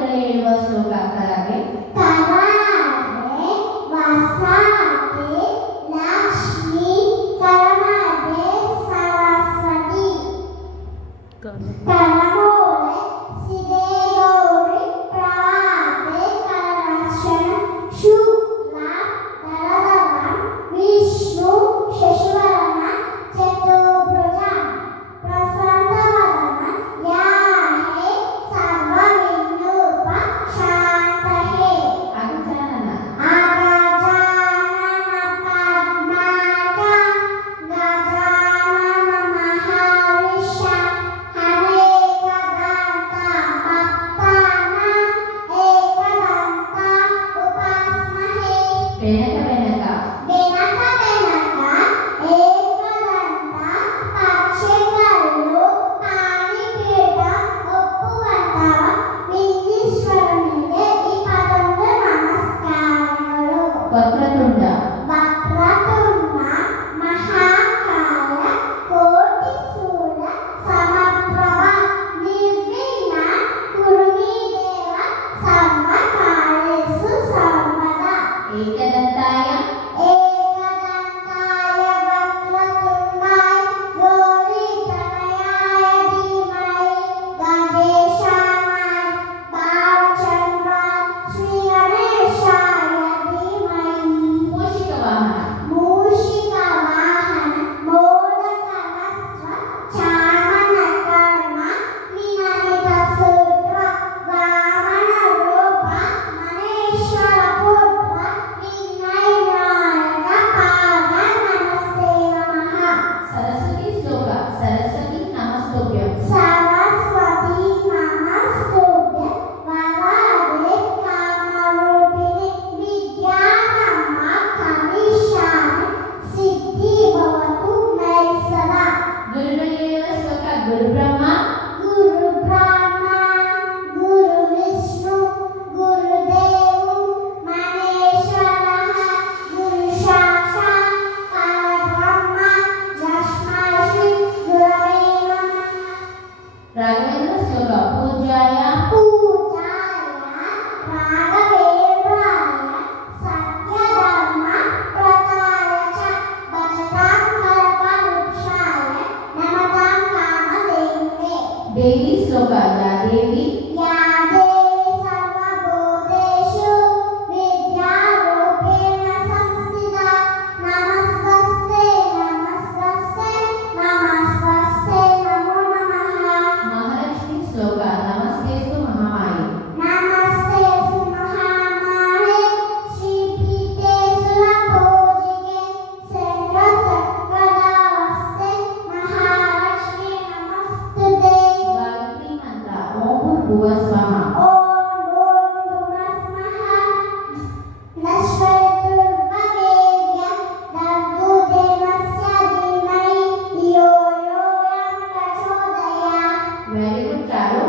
ಮೊದಲ ಹೇಳುವ ಶ್ಲೋಕ ಕರಾಗೆ ಲಕ್ಷ್ಮೀ ಕರಮದೆ ಸರಸ್ವತಿ ಕರಮೋಳೆ ಸಿದೆ ಗೌರಿ ಪ್ರವಾದೆ ಕರಲಕ್ಷಣ ಶುಕ್ಲ ಕರದವಂ ವಿಷ್ಣು ಶಶಿವರನ ಚತುರ್ಭುಜ ಪ್ರಸನ್ನವದನ ಯಾಹೇ ಸರ್ವವಿನ್ನೂಪ ಶಾಂತಹೇ ಅಗಜಾನನ ಅಗಜಾನನ ಪದ್ಮಾರ್ಕ ಗಜಾನನ ಮಹಾವಿಷ ಅನೇಕದಂತ ಭಕ್ತಾನ ಏಕದಂತ ಉಪಾಸ್ಮಹೇ ಬೆನಕ ಬೆನಕ ಬೆನಕ ಬೆನಕ ಏಕದಂತ ಪಕ್ಷಿಗಳು ಪಾಣಿಪೀಠ ಒಪ್ಪುವಂತವ ವಿಘ್ನೇಶ್ವರನಿಗೆ ಈ ಪದೊಂದು ನಮಸ್ಕಾರಗಳು. ವಕ್ರತುಂಡ ವಕ್ರತುಂಡ ಮಹಾಕಾಯ ಕೋಟಿ ಸೂರ್ಯ ಸಮಪ್ರಭ ನಿರ್ವಿಘ್ನ ಕುರು ಮೇ ದೇವ ಸರ್ವಕಾರ್ಯೇಷು ಸರ್ವದಾ. ಏಕದಂತಾಯ ಏಕದಂತಾಯ ವಕ್ರತುಂಡಾಯ ಗೌರೀತನಯಾಯ ಧೀಮಹಿ ಗಜೇಶಾನಾಯ ಭಾಲಚಂದ್ರಾಯ ಶ್ರೀಗಣೇಶಾಯ ಧೀಮಹಿ. ಮೂಷಿಕ ವಾಹನ ಮೂಷಿಕ ವಾಹನ ಮೋದಕವಸ್ತ್ರ ಚಾಮನ ಕರ್ಣ ವಿನಮಿತ ಸೂತ್ರ ವಾಮನ ರೂಪ ಮನೇಶ್ವರ ಪುತ್ರ ವಿಘ್ನವಿನಾಯಕ ಪಾದ ನಮಸ್ತೆ ನಮಃ. ಸರಸ್ವತಿ ಶ್ಲೋಕ ಸರಸ್ವತಿ ನಮಸ್ತೋಭ್ಯಂ ಸರಸ್ವತಿ ನಮಸ್ತುಭ್ಯ ವರದೆ ಕಾಮರೂಪಿಣಿ ವಿದ್ಯಾನಮ್ಮ ಕನಿಷ್ಠಾಮಿ ಸಿದ್ಧಿ ಭವತು ಮೈ ಸದಾ. ಗುರುಗಳು ಹೇಳುವ ಶ್ಲೋಕ ಗುರು ಬ್ರಹ್ಮ ಗುರು ಬ್ರಹ್ಮ ಗುರು ವಿಷ್ಣು ಗುರು ದೇವು ಮಹೇಶ್ವರಃ ಗುರು ಸಾಕ್ಷಾತ್ ಪರಬ್ರಹ್ಮ ತಸ್ಮೈ ಶ್ರೀ ಗುರವೇ ನಮಃ. ರಾಘವೇಂದ್ರ ಶ್ಲೋಕ ಪೂಜ್ಯಾಯ ಪೂಜಾಯ ರಾಘವೇಂದ್ರಾಯ ಸತ್ಯಧರ್ಮ ಪ್ರದಾಯ ಚ ಭಜತಾಂ ಕಲ್ಪವೃಕ್ಷಾಯ ನಮತಾಂ ಕಾಮಧೇನವೇ. ದೇವಿ ಶ್ಲೋಕ ಯಾ ದೇವಿ ಯಾ ದೇವಿ ಸರ್ವಭೂತೇಷು ವಿದ್ಯಾರೂಪೇಣ ಸಂಸ್ಥಿತಾ ನಮಸ್ತಸ್ತೆ ನಮಸ್ತಸ್ತೆ ನಮಸ್ತಸ್ತೆ ನಮೋ ನಮಃ. ಮಹಾಲಕ್ಷ್ಮಿ ಶ್ಲೋಕ ನಮಸ್ತೇಸ್ತು ಮಹಾಮಾಯಿ ನಮಸ್ತೇಸು ಮಹಾಮಾಯೆ ಶ್ರೀಪೀಠೇಸು ಲಂಬೋಜಿಗೆ ಸರ್ವಸತ್ಪದಾವಸ್ತೆ ಮಹಾಲಕ್ಷ್ಮಿ ನಮಸ್ತುತೆ. ಗಾಯತ್ರಿ ಮಂತ್ರ ಓಂ ಭೂರ್ಭುವ ಸ್ವಃ ಓಂ ಓಂ ಭುವಸ್ಮಃ ಲಕ್ಷ್ಮೀರ್ಭವೇದ್ಯ ದರ್ಗೋ ದೇವಸ್ಯ ಧೀಮಹಿ ಧಿಯೋ ಯೋ ಯಂ ಪ್ರಚೋದಯಾತ್. ವೆರಿ ಗುಡ್ ಚಾರು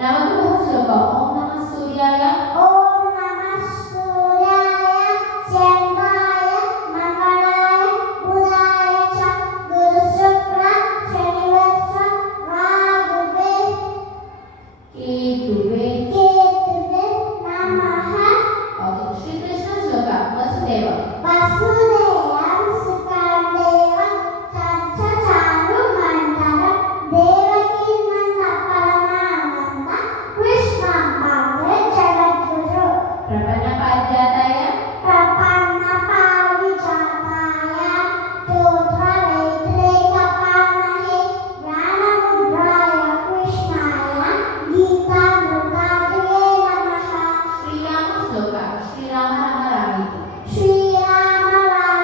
ನವಗ್ರಹ ಶ್ಲೋಕ ಓಂ ನಮಃ ಸೂರ್ಯಾಯ ಓಂ ನಮಃ ಸೂರ್ಯಾಯ ಚಂದ್ರಾಯ ಮಂಗಳಾಯ ಬುಧಾಯ ಚ ಗುರು ಶುಕ್ರ ಶನಿವಸ್ಸ ರಾಹುವೇ ಕೇತುವೆ ಕೇತುವೇ ನಮಃ. ಓಕೆ ಶ್ರೀಕೃಷ್ಣ ಶ್ಲೋಕ ವಸುದೇವ ವಸುದೇವಂ ಸುತಂ ದೇವಂ ಚಚಾರುಮಂತರಂ ದೇವಕೀ ನಂದ ಪರಮಾನಂದ ಕೃಷ್ಣಂ ಭಕ್ತೇ ಜಗದ್ಗುರು. ಪ್ರಪನ್ನ ಪಾರಿಜಾತಾಯ ಪ್ರಪನ್ನ ಪಾರಿಜಾತಾಯ ಸ್ತೋತ್ರವೈದ್ರೇಕಪಾಣಹೇ ಜ್ಞಾನಮುದ್ರಾಯ ಕೃಷ್ಣಾಯ ಗೀತಾಮೃತಾಯ ನಮಃ. ಶ್ರೀರಾಮ ಶ್ಲೋಕ Shriram Rama ರಾಮೇತಿ Shriram Rama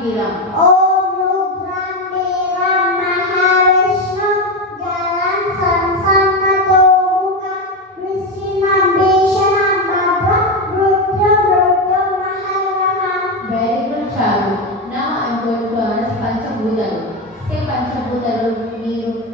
Biram. Om Rudram Biram Mahavishnu Jalan Sansannado Mukha Vishinam Bhishanam Bhadram Rudram Rudram Maharaham. Very good, Charu. Now I am going to ask Panchabhutalu. Say Panchabhutalu, Neeru.